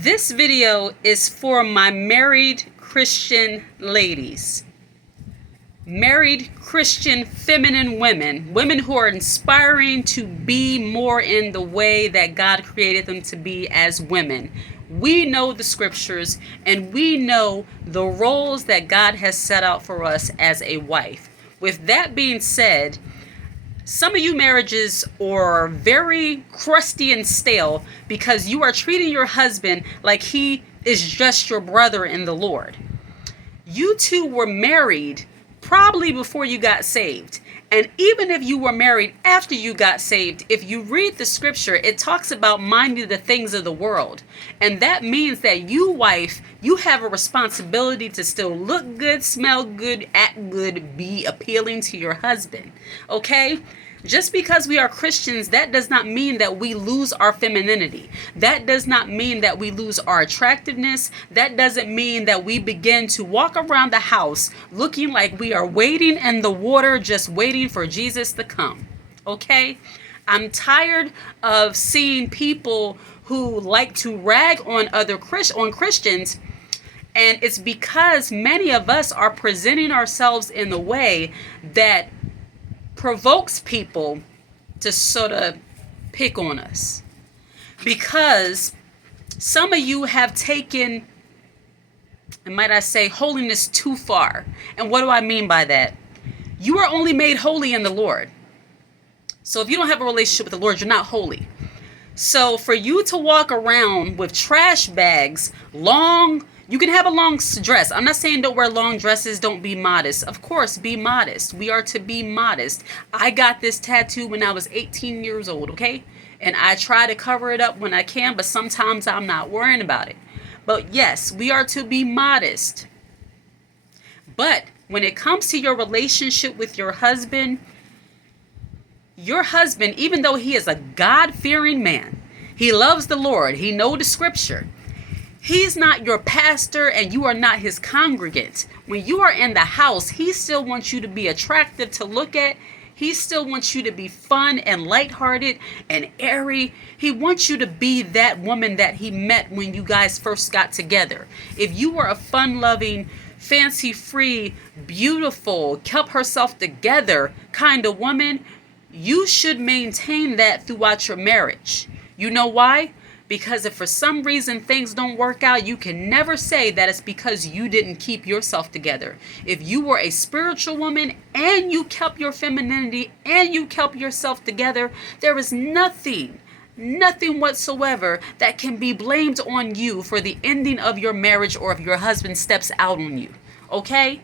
This video is for my married Christian ladies. Married Christian feminine women who are inspiring to be more in the way that God created them to be as women. We know the scriptures and we know the roles that God has set out for us as a wife. With that being said, some of you marriages are very crusty and stale because you are treating your husband like he is just your brother in the Lord. You two were married probably before you got saved. And even if you were married after you got saved, if you read the scripture, it talks about minding the things of the world. And that means that you, wife, you have a responsibility to still look good, smell good, act good, be appealing to your husband. Okay? Just because we are Christians, that does not mean that we lose our femininity. That does not mean that we lose our attractiveness. That doesn't mean that we begin to walk around the house looking like we are wading in the water, just waiting for Jesus to come. Okay? I'm tired of seeing people who like to rag on Christians, and it's because many of us are presenting ourselves in a way that provokes people to sort of pick on us, because some of you have taken, and might I say, holiness too far. And what do I mean by that? You are only made holy in the Lord. So if you don't have a relationship with the Lord, you're not holy. So for you to walk around with trash bags, you can have a long dress. I'm not saying don't wear long dresses, don't be modest. Of course, be modest. We are to be modest. I got this tattoo when I was 18 years old, okay? And I try to cover it up when I can, but sometimes I'm not worrying about it. But yes, we are to be modest. But when it comes to your relationship with your husband, even though he is a God-fearing man, he loves the Lord, he knows the scripture, he's not your pastor and you are not his congregant. When you are in the house, he still wants you to be attractive to look at. He still wants you to be fun and lighthearted and airy. He wants you to be that woman that he met when you guys first got together. If you were a fun-loving, fancy-free, beautiful, kept herself together kind of woman, you should maintain that throughout your marriage. You know why? Because if for some reason things don't work out, you can never say that it's because you didn't keep yourself together. If you were a spiritual woman and you kept your femininity and you kept yourself together, there is nothing whatsoever that can be blamed on you for the ending of your marriage or if your husband steps out on you. Okay?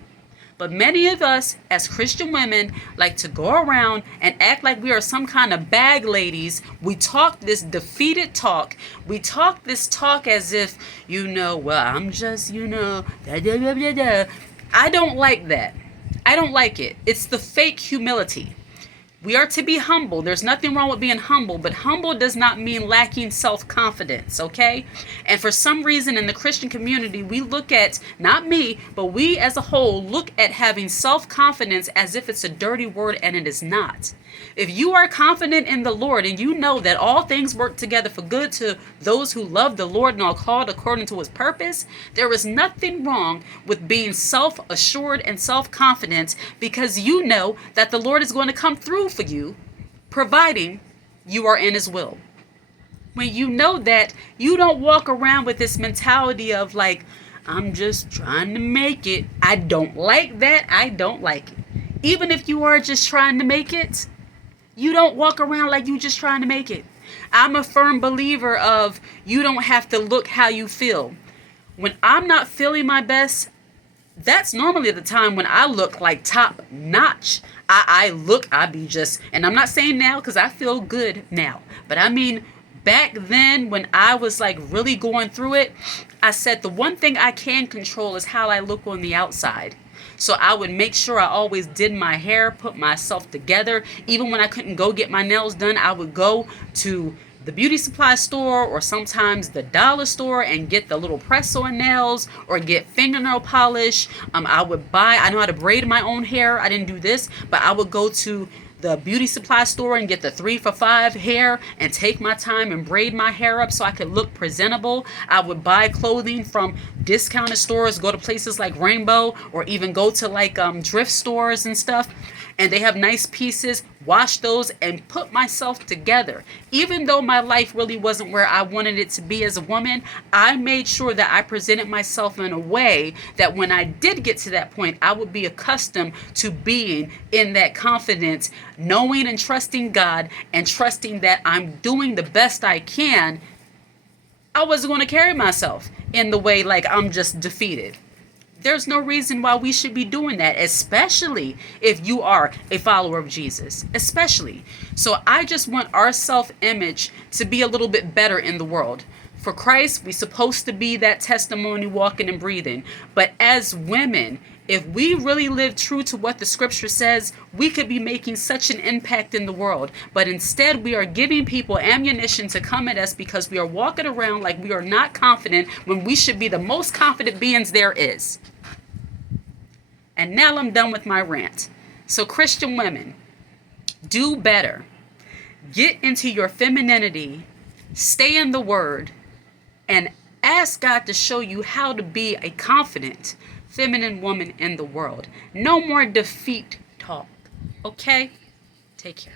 But many of us as Christian women like to go around and act like we are some kind of bag ladies. We talk this defeated talk. We talk this talk as if, I'm just, da, da, da, da, da. I don't like that. I don't like it. It's the fake humility. We are to be humble. There's nothing wrong with being humble, but humble does not mean lacking self-confidence, okay? And for some reason in the Christian community, we look at, not me, but we as a whole look at having self-confidence as if it's a dirty word, and it is not. If you are confident in the Lord and you know that all things work together for good to those who love the Lord and are called according to his purpose, there is nothing wrong with being self-assured and self-confident, because you know that the Lord is going to come through for you, providing you are in his will. When you know that, you don't walk around with this mentality of like, I'm just trying to make it. I don't like that. I don't like it. Even if you are just trying to make it, you don't walk around like you just trying to make it. I'm a firm believer of you don't have to look how you feel. When I'm not feeling my best, that's normally the time when I look like top notch. I be just, and I'm not saying now because I feel good now, but I mean, back then when I was like really going through it, I said the one thing I can control is how I look on the outside. So I would make sure I always did my hair, put myself together. Even when I couldn't go get my nails done, I would go to the beauty supply store or sometimes the dollar store and get the little press-on nails or get fingernail polish. I know how to braid my own hair. I didn't do this, but I would go to the beauty supply store and get the 3 for $5 hair and take my time and braid my hair up so I could look presentable. I would buy clothing from discounted stores, go to places like Rainbow, or even go to like thrift stores and stuff, and they have nice pieces, wash those and put myself together. Even though my life really wasn't where I wanted it to be as a woman, I made sure that I presented myself in a way that when I did get to that point, I would be accustomed to being in that confidence, knowing and trusting God and trusting that I'm doing the best I can. I wasn't going to carry myself in the way like I'm just defeated. There's no reason why we should be doing that, especially if you are a follower of Jesus, especially. So I just want our self-image to be a little bit better in the world. For Christ, we're supposed to be that testimony walking and breathing. But as women, if we really live true to what the scripture says, we could be making such an impact in the world. But instead, we are giving people ammunition to come at us because we are walking around like we are not confident when we should be the most confident beings there is. And now I'm done with my rant. So Christian women, do better. Get into your femininity, stay in the word, and ask God to show you how to be a confident, feminine woman in the world. No more defeat talk. Okay? Take care.